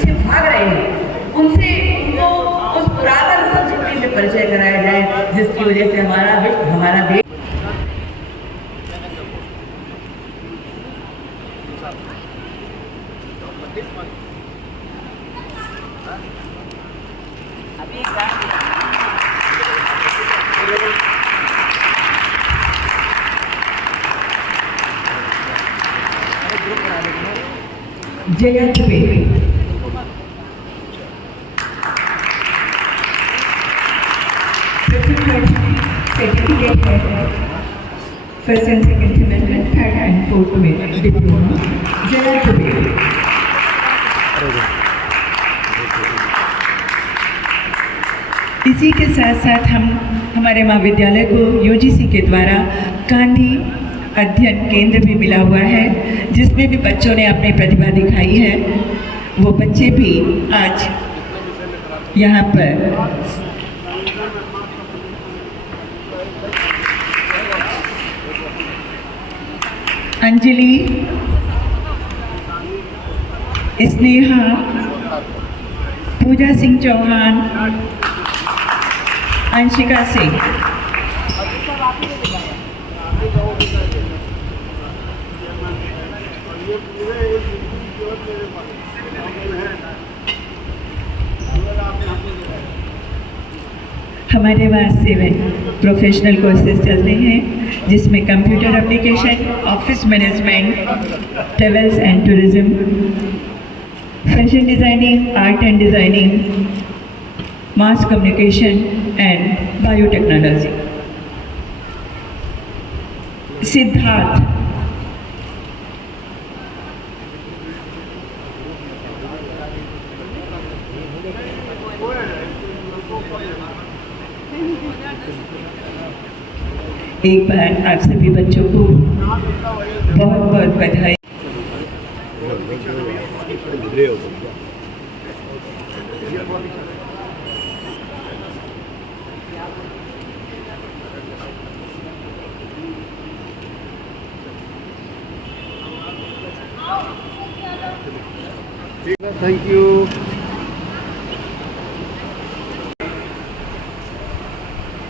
पीछे भाग रहे हैं उनसे उनको उस पुरातन संस्कृति से परिचय कराया जाए, जिसकी वजह से हमारा विश्व, हमारा देश जया दुबे। सर्टिफिकेट है first and second semester, third and fourth में डिप्लोमा, जया दुबे। इसी के साथ साथ हम हमारे महाविद्यालय को यूजीसी के द्वारा गांधी अध्ययन केंद्र भी मिला हुआ है, जिसमें भी बच्चों ने अपनी प्रतिभा दिखाई है। वो बच्चे भी आज यहाँ पर अंजलि, स्नेहा, पूजा सिंह चौहान, अंशिका सिंह, हमारे पास 7 प्रोफेशनल कोर्सेज चलते हैं, जिसमें computer application, office management, travels and tourism, fashion designing, art and designing, mass communication and biotechnology. Siddharth, एक बार आप सभी बच्चों को बहुत बहुत बधाई। Thank you.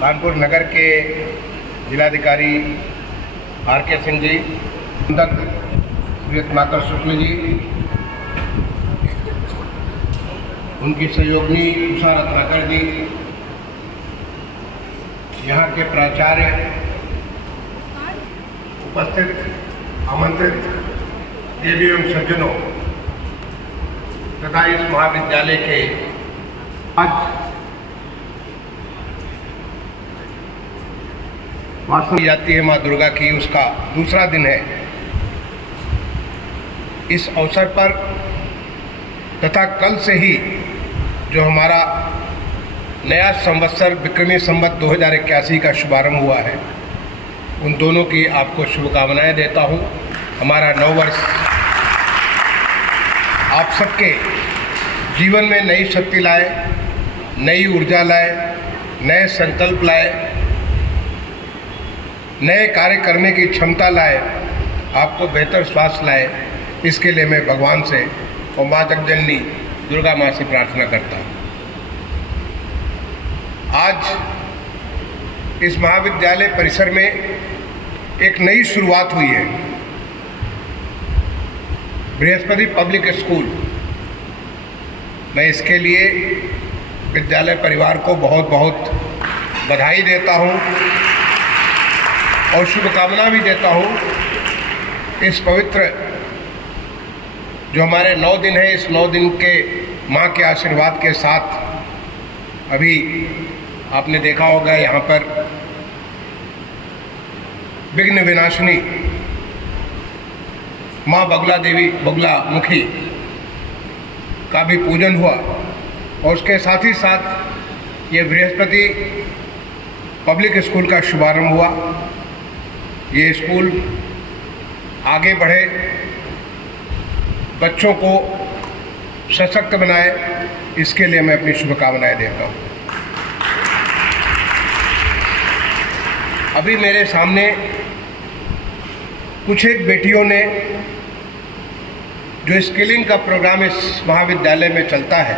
कानपुर नगर के जिलाधिकारी आर.के. सिंह जी, श्री रत्नाकर शुक्ल जी, उनकी सहयोगिनी उषा रत्नाकर जी, यहाँ के प्राचार्य, उपस्थित आमंत्रित देवी एवं सज्जनों तथा इस महाविद्यालय के आज वास्तव जाती है माँ दुर्गा की, उसका दूसरा दिन है। इस अवसर पर तथा कल से ही जो हमारा नया संवत्सर विक्रमी संवत 2081 का शुभारंभ हुआ है, उन दोनों की आपको शुभकामनाएं देता हूँ। हमारा नव वर्ष आप सबके जीवन में नई शक्ति लाए, नई ऊर्जा लाए, नए संकल्प लाए, नए कार्य करने की क्षमता लाए, आपको बेहतर स्वास्थ्य लाए। इसके लिए मैं भगवान से और माँ जगजननी दुर्गा माँ से प्रार्थना करता हूँ। आज इस महाविद्यालय परिसर में एक नई शुरुआत हुई है। बृहस्पति पब्लिक स्कूल, मैं इसके लिए विद्यालय परिवार को बहुत बहुत बधाई देता हूँ और शुभकामना भी देता हूँ। इस पवित्र जो हमारे 9 दिन है, इस 9 दिन के माँ के आशीर्वाद के साथ अभी आपने देखा होगा यहाँ पर विघ्न विनाशिनी माँ बगला देवी, बगला मुखी का भी पूजन हुआ और उसके साथ ही साथ ये बृहस्पति पब्लिक स्कूल का शुभारंभ हुआ। ये स्कूल आगे बढ़े, बच्चों को सशक्त बनाए, इसके लिए मैं अपनी शुभकामनाएं देता हूँ। अभी मेरे सामने कुछ एक बेटियों ने जो स्किलिंग का प्रोग्राम इस महाविद्यालय में चलता है,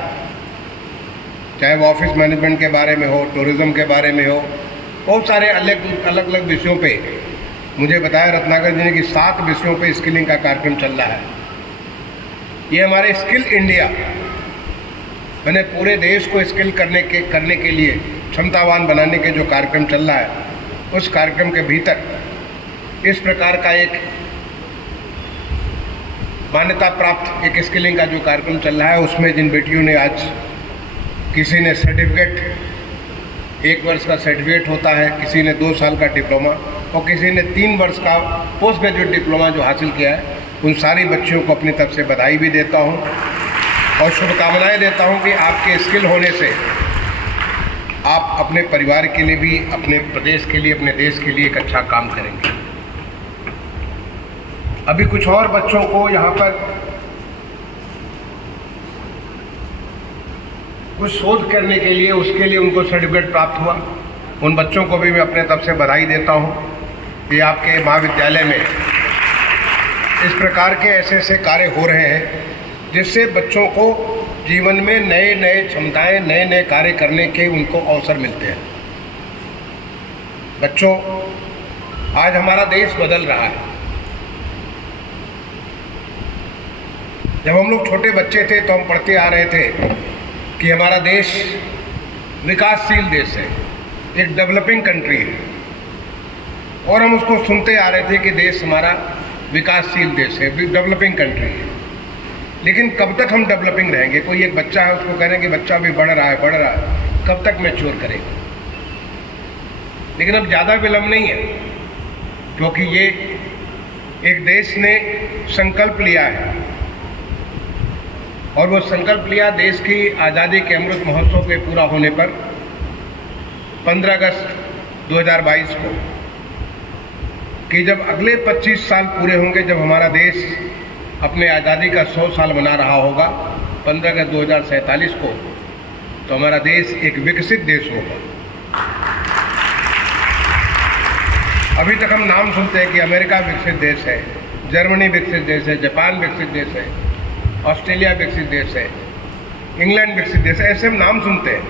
चाहे वो ऑफिस मैनेजमेंट के बारे में हो, टूरिज़्म के बारे में हो, बहुत सारे अलग अलग विषयों पे मुझे बताया रत्नाकर जी ने कि 7 विषयों पे स्किलिंग का कार्यक्रम चल रहा है। ये हमारे स्किल इंडिया, मैंने पूरे देश को स्किल करने के लिए क्षमतावान बनाने के जो कार्यक्रम चल रहा है, उस कार्यक्रम के भीतर इस प्रकार का एक मान्यता प्राप्त एक स्किलिंग का जो कार्यक्रम चल रहा है, उसमें जिन बेटियों ने आज, किसी ने सर्टिफिकेट, 1 वर्ष का सर्टिफिकेट होता है, किसी ने 2 साल का डिप्लोमा और किसी ने 3 वर्ष का पोस्ट ग्रेजुएट डिप्लोमा जो हासिल किया है, उन सारी बच्चियों को अपनी तरफ से बधाई भी देता हूँ और शुभकामनाएं देता हूँ कि आपके स्किल होने से आप अपने परिवार के लिए भी, अपने प्रदेश के लिए, अपने देश के लिए एक अच्छा काम करेंगे। अभी कुछ और बच्चों को यहाँ पर कुछ शोध करने के लिए, उसके लिए उनको सर्टिफिकेट प्राप्त हुआ। उन बच्चों को भी मैं अपने तरफ से बधाई देता हूँ कि आपके महाविद्यालय में इस प्रकार के ऐसे कार्य हो रहे हैं जिससे बच्चों को जीवन में नए नए क्षमताएं, नए नए कार्य करने के उनको अवसर मिलते हैं। बच्चों, आज हमारा देश बदल रहा है। जब हम लोग छोटे बच्चे थे तो हम पढ़ते आ रहे थे कि हमारा देश विकासशील देश है, एक डेवलपिंग कंट्री है, और हम उसको सुनते आ रहे थे कि देश हमारा विकासशील देश है, डेवलपिंग कंट्री है। लेकिन कब तक हम डेवलपिंग रहेंगे? कोई एक बच्चा है, उसको कह रहे हैं कि बच्चा भी बढ़ रहा है, कब तक मैच्योर करेगा? लेकिन अब ज़्यादा विलंब नहीं है, क्योंकि ये एक देश ने संकल्प लिया है, और वो संकल्प लिया देश की आज़ादी के अमृत महोत्सव के पूरा होने पर 15 अगस्त 2022 को, कि जब अगले 25 साल पूरे होंगे, जब हमारा देश अपने आज़ादी का 100 साल मना रहा होगा 15 अगस्त 2047 को, तो हमारा देश एक विकसित देश होगा। अभी तक हम नाम सुनते हैं कि अमेरिका विकसित देश है, जर्मनी विकसित देश है, जापान विकसित देश है, ऑस्ट्रेलिया विकसित देश है, इंग्लैंड विकसित देश है, ऐसे हम नाम सुनते हैं।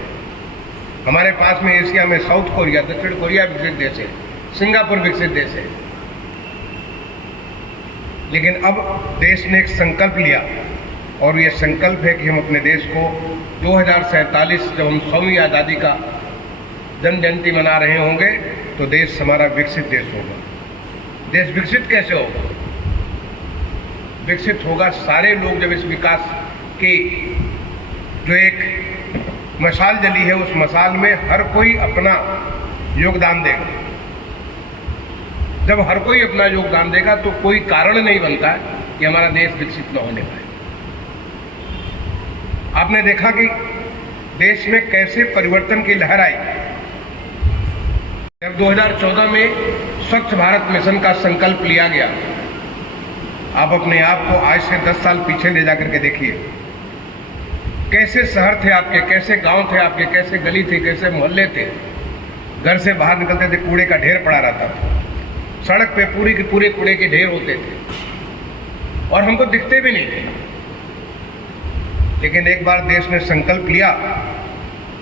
हमारे पास में एशिया में साउथ कोरिया, दक्षिण कोरिया विकसित देश है, सिंगापुर विकसित देश है। लेकिन अब देश ने एक संकल्प लिया, और ये संकल्प है कि हम अपने देश को 2047 जब हम 100वीं आज़ादी का जन्म जयंती मना रहे होंगे, तो देश हमारा विकसित देश होगा। देश विकसित कैसे होगा? विकसित होगा सारे लोग जब इस विकास की जो एक मशाल जली है, उस मशाल में हर कोई अपना योगदान देगा। जब हर कोई अपना योगदान देगा तो कोई कारण नहीं बनता है कि हमारा देश विकसित न होने पाए। आपने देखा कि देश में कैसे परिवर्तन की लहर आई। जब 2014 में स्वच्छ भारत मिशन का संकल्प लिया गया, आप अपने आप को आज से 10 साल पीछे ले जाकर के देखिए, कैसे शहर थे आपके, कैसे गांव थे आपके, कैसे गली थे, कैसे मोहल्ले थे। घर से बाहर निकलते थे, कूड़े का ढेर पड़ा रहता था, सड़क पे पूरी के पूरे कूड़े के ढेर होते थे और हमको दिखते भी नहीं थे। लेकिन एक बार देश ने संकल्प लिया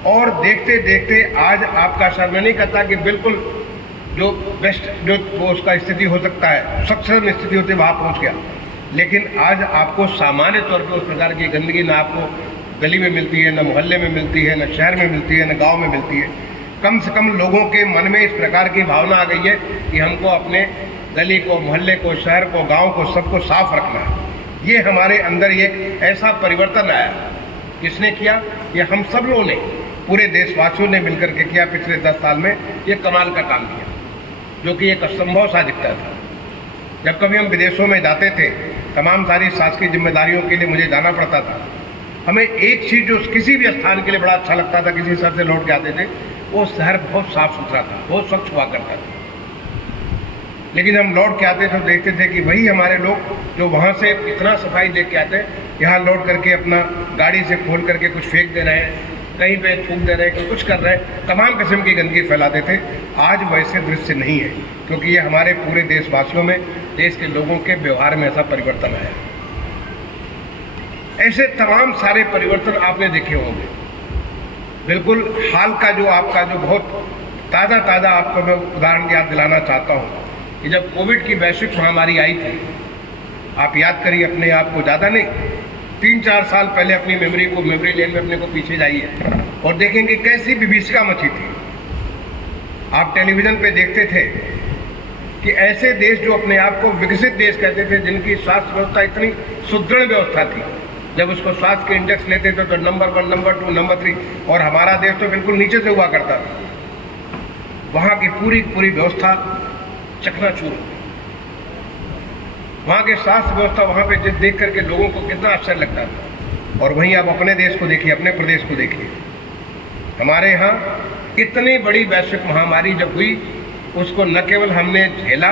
और देखते देखते आज आपका सर मैं नहीं कहता कि बिल्कुल जो बेस्ट जो उसका स्थिति हो सकता है, सक्षम स्थिति होती है, वहाँ पहुँच गया। लेकिन आज आपको सामान्य तौर पर उस प्रकार की गंदगी ना आपको गली में मिलती है, न मोहल्ले में मिलती है, न शहर में मिलती है, न गांव में मिलती है। कम से कम लोगों के मन में इस प्रकार की भावना आ गई है कि हमको अपने गली को, मोहल्ले को, शहर को, गांव को, सबको साफ रखना है। ये हमारे अंदर एक ऐसा परिवर्तन आया। किसने किया? ये हम सब लोगों ने, पूरे देशवासियों ने मिलकर के किया। पिछले 10 साल में ये कमाल का काम किया, जो कि एक असंभव सा दिखता था। जब कभी हम विदेशों में जाते थे, तमाम सारी शासकीय जिम्मेदारियों के लिए मुझे जाना पड़ता था। हमें एक चीज़ जो किसी भी स्थान के लिए बड़ा अच्छा लगता था, किसी शहर से लौट के आते थे, वो शहर बहुत साफ सुथरा था, बहुत स्वच्छ हुआ करता था। लेकिन हम लौट के आते थे तो देखते थे कि वही हमारे लोग जो वहाँ से इतना सफाई दे के आते हैं, यहाँ लौट करके अपना गाड़ी से खोल करके कुछ फेंक दे रहे हैं, कहीं पे थूक दे रहे हैं, कुछ कर रहे हैं, तमाम किस्म की गंदगी फैलाते थे। आज वैसे दृश्य नहीं है, क्योंकि ये हमारे पूरे देशवासियों में, देश के लोगों के व्यवहार में ऐसा परिवर्तन आया। ऐसे तमाम सारे परिवर्तन आपने देखे होंगे। बिल्कुल हाल का जो आपका जो बहुत ताज़ा आपको मैं उदाहरण याद दिलाना चाहता हूँ कि जब कोविड की वैश्विक महामारी आई थी, आप याद करिए अपने आप को, ज़्यादा नहीं 3-4 साल पहले अपनी मेमोरी लेन में अपने को पीछे जाइए और देखेंगे कैसी विभीषिका मची थी। आप टेलीविज़न पे देखते थे कि ऐसे देश जो अपने आप को विकसित देश कहते थे, जिनकी स्वास्थ्य व्यवस्था इतनी सुदृढ़ व्यवस्था थी, जब उसको स्वास्थ्य के इंडेक्स लेते थे तो नंबर 1, नंबर 2, नंबर 3, और हमारा देश तो बिल्कुल नीचे से हुआ करता था। वहाँ की पूरी व्यवस्था चकनाचूर, वहाँ के स्वास्थ्य व्यवस्था वहाँ पे देख करके लोगों को कितना आश्चर्य लगता था। और वहीं आप अपने देश को देखिए, अपने प्रदेश को देखिए, हमारे यहाँ इतनी बड़ी वैश्विक महामारी जब हुई, उसको न केवल हमने झेला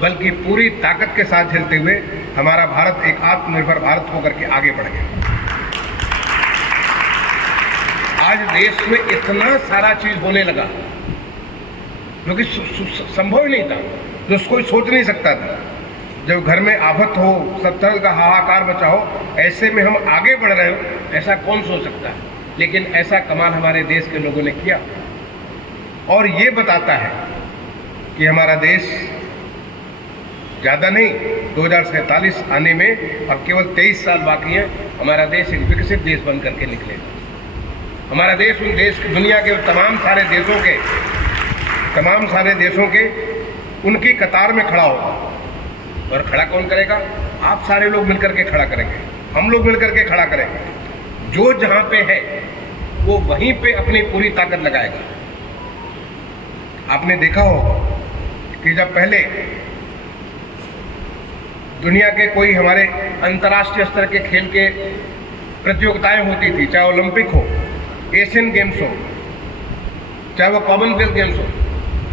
बल्कि पूरी ताकत के साथ झेलते हुए हमारा भारत एक आत्मनिर्भर भारत होकर के आगे बढ़ गया। आज देश में इतना सारा चीज होने लगा जो कि संभव ही नहीं था, जो कोई सोच नहीं सकता था। जब घर में आफत हो, सब तरह का हाहाकार मचा हो, ऐसे में हम आगे बढ़ रहे हो, ऐसा कौन सोच सकता है। लेकिन ऐसा कमाल हमारे देश के लोगों ने किया, और ये बताता है कि हमारा देश ज़्यादा नहीं, 2047 आने में अब केवल 23 साल बाकी हैं, हमारा देश एक विकसित देश बन करके निकलेगा। हमारा देश उन देश दुनिया के तमाम सारे देशों के उनकी कतार में खड़ा होगा। और खड़ा कौन करेगा? आप सारे लोग मिलकर के खड़ा करेंगे, हम लोग मिलकर के खड़ा करेंगे। जो जहाँ पे है वो वहीं पे अपनी पूरी ताकत लगाएगा। आपने देखा होगा कि जब पहले दुनिया के कोई हमारे अंतर्राष्ट्रीय स्तर के खेल के प्रतियोगिताएं होती थी, चाहे ओलंपिक हो, एशियन गेम्स हो, चाहे वो कॉमनवेल्थ गेम्स हो,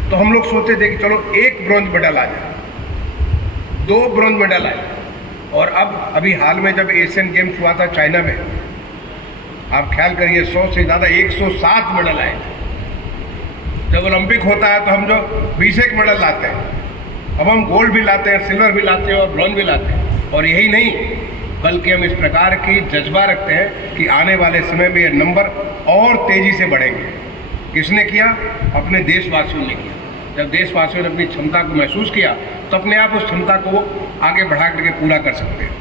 तो हम लोग सोचते थे कि चलो 1 ब्रॉन्ज मेडल आ जाए, 2 ब्रॉन्ज मेडल आए। और अब अभी हाल में जब एशियन गेम्स हुआ था चाइना में, आप ख्याल करिए 100 से ज़्यादा 107 मेडल आए। जब ओलंपिक होता है तो हम जो 20 मेडल लाते हैं, अब हम गोल्ड भी लाते हैं, सिल्वर भी लाते हैं और ब्रॉन्ज भी लाते हैं। और यही नहीं, बल्कि हम इस प्रकार की जज्बा रखते हैं कि आने वाले समय में ये नंबर और तेज़ी से बढ़ेंगे। किसने किया? अपने देशवासियों ने किया। जब देशवासियों ने अपनी क्षमता को महसूस किया तो अपने आप उस क्षमता को आगे बढ़ा करके पूरा कर सकते हैं।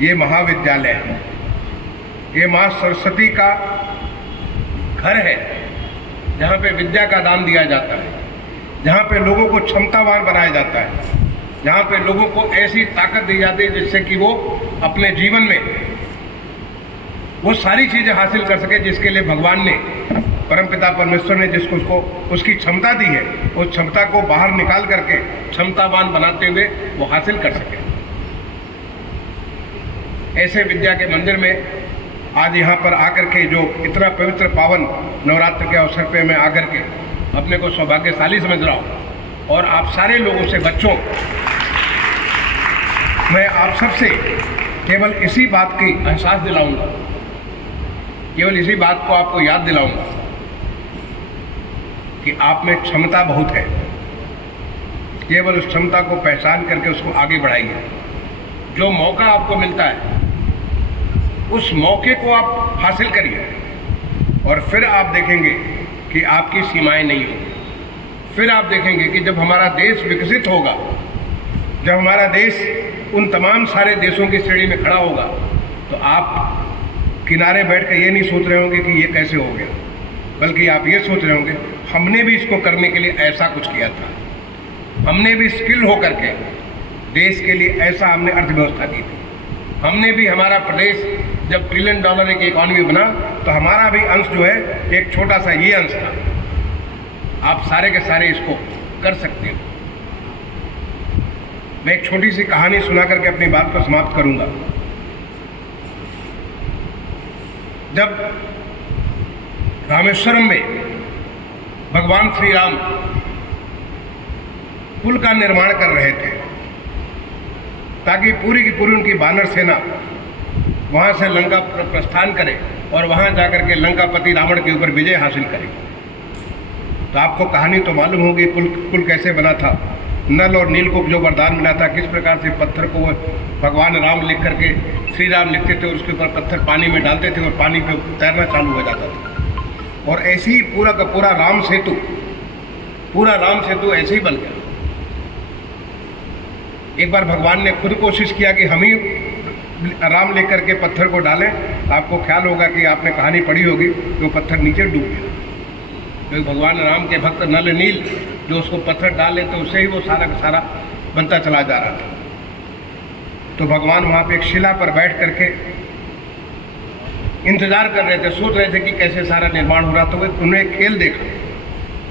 ये महाविद्यालय है, ये माँ सरस्वती का घर है, जहाँ पे विद्या का दान दिया जाता है, जहाँ पे लोगों को क्षमतावान बनाया जाता है, जहाँ पे लोगों को ऐसी ताकत दी जाती है जिससे कि वो अपने जीवन में वो सारी चीज़ें हासिल कर सके जिसके लिए भगवान ने, परमपिता परमेश्वर ने जिसको उसकी क्षमता दी है, उस क्षमता को बाहर निकाल करके क्षमतावान बनाते हुए वो हासिल कर सके। ऐसे विद्या के मंदिर में आज यहाँ पर आकर के जो इतना पवित्र पावन नवरात्र के अवसर पे मैं आकर के अपने को सौभाग्यशाली समझ रहा हूँ। और आप सारे लोगों से, बच्चों, मैं आप सबसे केवल इसी बात की एहसास दिलाऊंगा, केवल इसी बात को आपको याद दिलाऊंगा कि आप में क्षमता बहुत है। केवल उस क्षमता को पहचान करके उसको आगे बढ़ाइए। जो मौका आपको मिलता है उस मौके को आप हासिल करिए, और फिर आप देखेंगे कि आपकी सीमाएं नहीं होंगी। फिर आप देखेंगे कि जब हमारा देश विकसित होगा, जब हमारा देश उन तमाम सारे देशों की श्रेणी में खड़ा होगा, तो आप किनारे बैठ कर ये नहीं सोच रहे होंगे कि ये कैसे हो गया, बल्कि आप ये सोच रहे होंगे हमने भी इसको करने के लिए ऐसा कुछ किया था, हमने भी स्किल होकर के देश के लिए ऐसा हमने अर्थव्यवस्था की थी, हमने भी, हमारा प्रदेश जब $1 ट्रिलियन की इकॉनमी बना तो हमारा भी अंश जो है एक छोटा सा ये अंश था। आप सारे के सारे इसको कर सकते हो। मैं एक छोटी सी कहानी सुना करके अपनी बात को समाप्त करूंगा। जब रामेश्वरम में भगवान श्री राम पुल का निर्माण कर रहे थे ताकि पूरी की पूरी उनकी वानर सेना वहाँ से लंका प्रस्थान करे और वहाँ जाकर के लंकापति रावण के ऊपर विजय हासिल करे, तो आपको कहानी तो मालूम होगी पुल कैसे बना था। नल और नील को जो वरदान मिला था, किस प्रकार से पत्थर को भगवान राम लिख करके श्री राम लिखते थे, उसके ऊपर पत्थर पानी में डालते थे और पानी पे तैरना चालू हो जाता था। और ऐसे ही पूरा का पूरा राम सेतु ऐसे ही बन गया। एक बार भगवान ने खुद कोशिश किया कि हम ही राम लिख करके पत्थर को डालें। आपको ख्याल होगा कि आपने कहानी पढ़ी होगी, तो पत्थर नीचे डूब गया। तो भगवान राम के भक्त नल नील जो उसको पत्थर डाल लेते, उससे ही वो सारा का सारा बनता चला जा रहा था। तो भगवान वहाँ पे एक शिला पर बैठ करके इंतजार कर रहे थे, सोच रहे थे कि कैसे सारा निर्माण हो रहा। तो उन्होंने एक खेल देखा।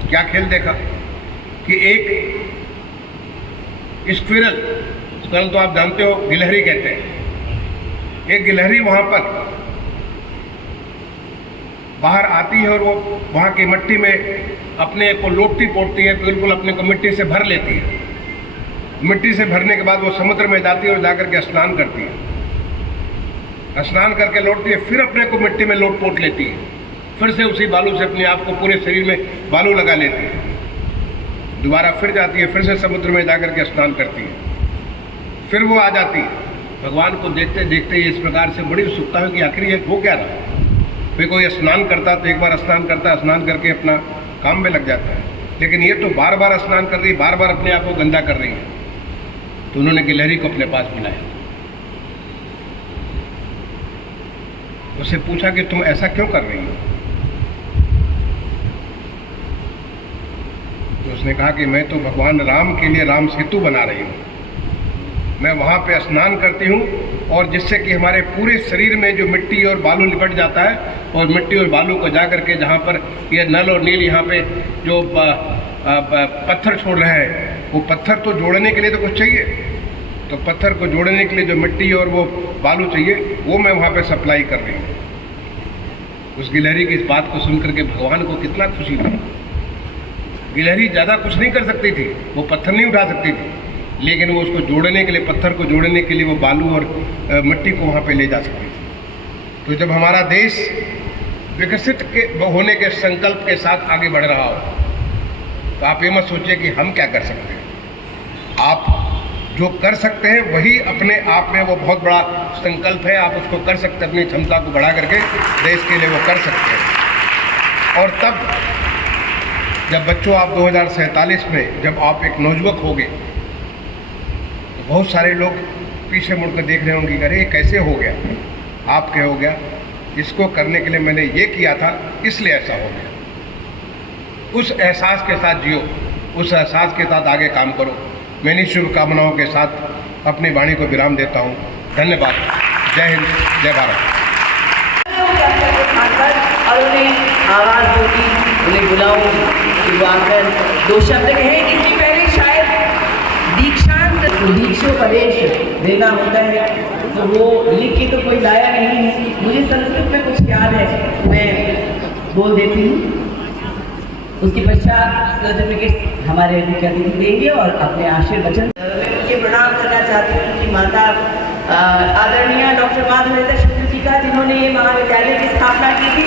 क्या खेल देखा कि एक स्क्विरल तो आप जानते हो, गिलहरी कहते हैं। एक गिलहरी वहाँ पर बाहर आती है और वो वहाँ की मिट्टी में अपने को लोटती पोटती है, बिल्कुल अपने को मिट्टी से भर लेती है। मिट्टी से भरने के बाद वो समुद्र में जाती है और जाकर के स्नान करती है। स्नान करके लौटती है, फिर अपने को मिट्टी में लोट पोट लेती है, फिर से उसी बालू से अपने आप को पूरे शरीर में बालू लगा लेती है। दोबारा फिर जाती है, फिर से समुद्र में जाकर के स्नान करती है, फिर वो आ जाती है। भगवान को देखते देखते इस प्रकार से बड़ी उत्सुकता है कि आखिर ये हो क्या रहा। फिर कोई स्नान करता तो एक बार स्नान करता, स्नान करके अपना काम में लग जाता है, लेकिन ये तो बार बार स्नान कर रही है, बार बार अपने आप को गंदा कर रही है। तो उन्होंने गिलहरी को अपने पास बुलाया, उससे पूछा कि तुम ऐसा क्यों कर रही हो। तो उसने कहा कि मैं तो भगवान राम के लिए राम सेतु बना रही हूँ। मैं वहाँ पे स्नान करती हूँ और जिससे कि हमारे पूरे शरीर में जो मिट्टी और बालू लिपट जाता है, और मिट्टी और बालू को जा करके जहाँ पर ये नल और नील यहाँ पे जो पत्थर छोड़ रहे हैं, वो पत्थर तो जोड़ने के लिए तो कुछ चाहिए। तो पत्थर को जोड़ने के लिए जो मिट्टी और वो बालू चाहिए, वो मैं वहाँ पे सप्लाई कर रही हूँ। उस गिलहरी की इस बात को सुनकर के भगवान को कितना खुशी हुई। गिलहरी ज़्यादा कुछ नहीं कर सकती थी, वो पत्थर नहीं उठा सकती थी, लेकिन वो उसको जोड़ने के लिए, पत्थर को जोड़ने के लिए वो बालू और मिट्टी को वहाँ पे ले जा सकती थी। तो जब हमारा देश विकसित होने के संकल्प के साथ आगे बढ़ रहा हो, तो आप ये मत सोचिए कि हम क्या कर सकते हैं। आप जो कर सकते हैं वही अपने आप में वो बहुत बड़ा संकल्प है। आप उसको कर सकते हैं, अपनी क्षमता को बढ़ा करके देश के लिए वो कर सकते हैं। और तब जब बच्चों आप 2047 में जब आप एक नौजुवक होगे, तो बहुत सारे लोग पीछे मुड़कर देख रहे होंगे, अरे कैसे हो गया। आप क्या हो गया, इसको करने के लिए मैंने ये किया था, इसलिए ऐसा हो गया। उस एहसास के साथ जियो, उस एहसास के साथ आगे काम करो। मैं इन्हीं शुभकामनाओं के साथ अपनी वाणी को विराम देता हूँ। धन्यवाद। जय हिंद, जय भारत। और उन्हें आवाज़ होगी, उन्हें बुलाओ कि वो आकर दो शब्द कहें। इसके पहले शायद दीक्षोपदेश देना होता है, तो वो लिख के तो कोई लाया नहीं है। मुझे संस्कृत में कुछ याद है, मैं बोल देती हूँ। उसके पश्चात सर्टिफिकेट हमारे अधिकारी देंगे और अपने आशीर्वचन। मैं उनके प्रणाम करना चाहती हूँ कि माता आदरणीय डॉक्टर माधव शुक्ल जी का, जिन्होंने ये महाविद्यालय की स्थापना की थी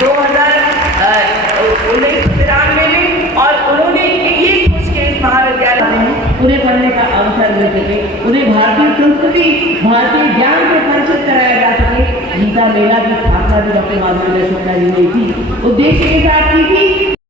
1993 में, और उन्होंने ये सोच के इस महाविद्यालय में उन्हें पढ़ने का अवसर मिल सके, उन्हें भारतीय संस्कृति, भारतीय ज्ञान से परिचित कराया जा सके। गीता मेला की स्थापना भी डॉक्टर माधव शुक्ला जी ने थी, उद्देश्य के साथ की थी।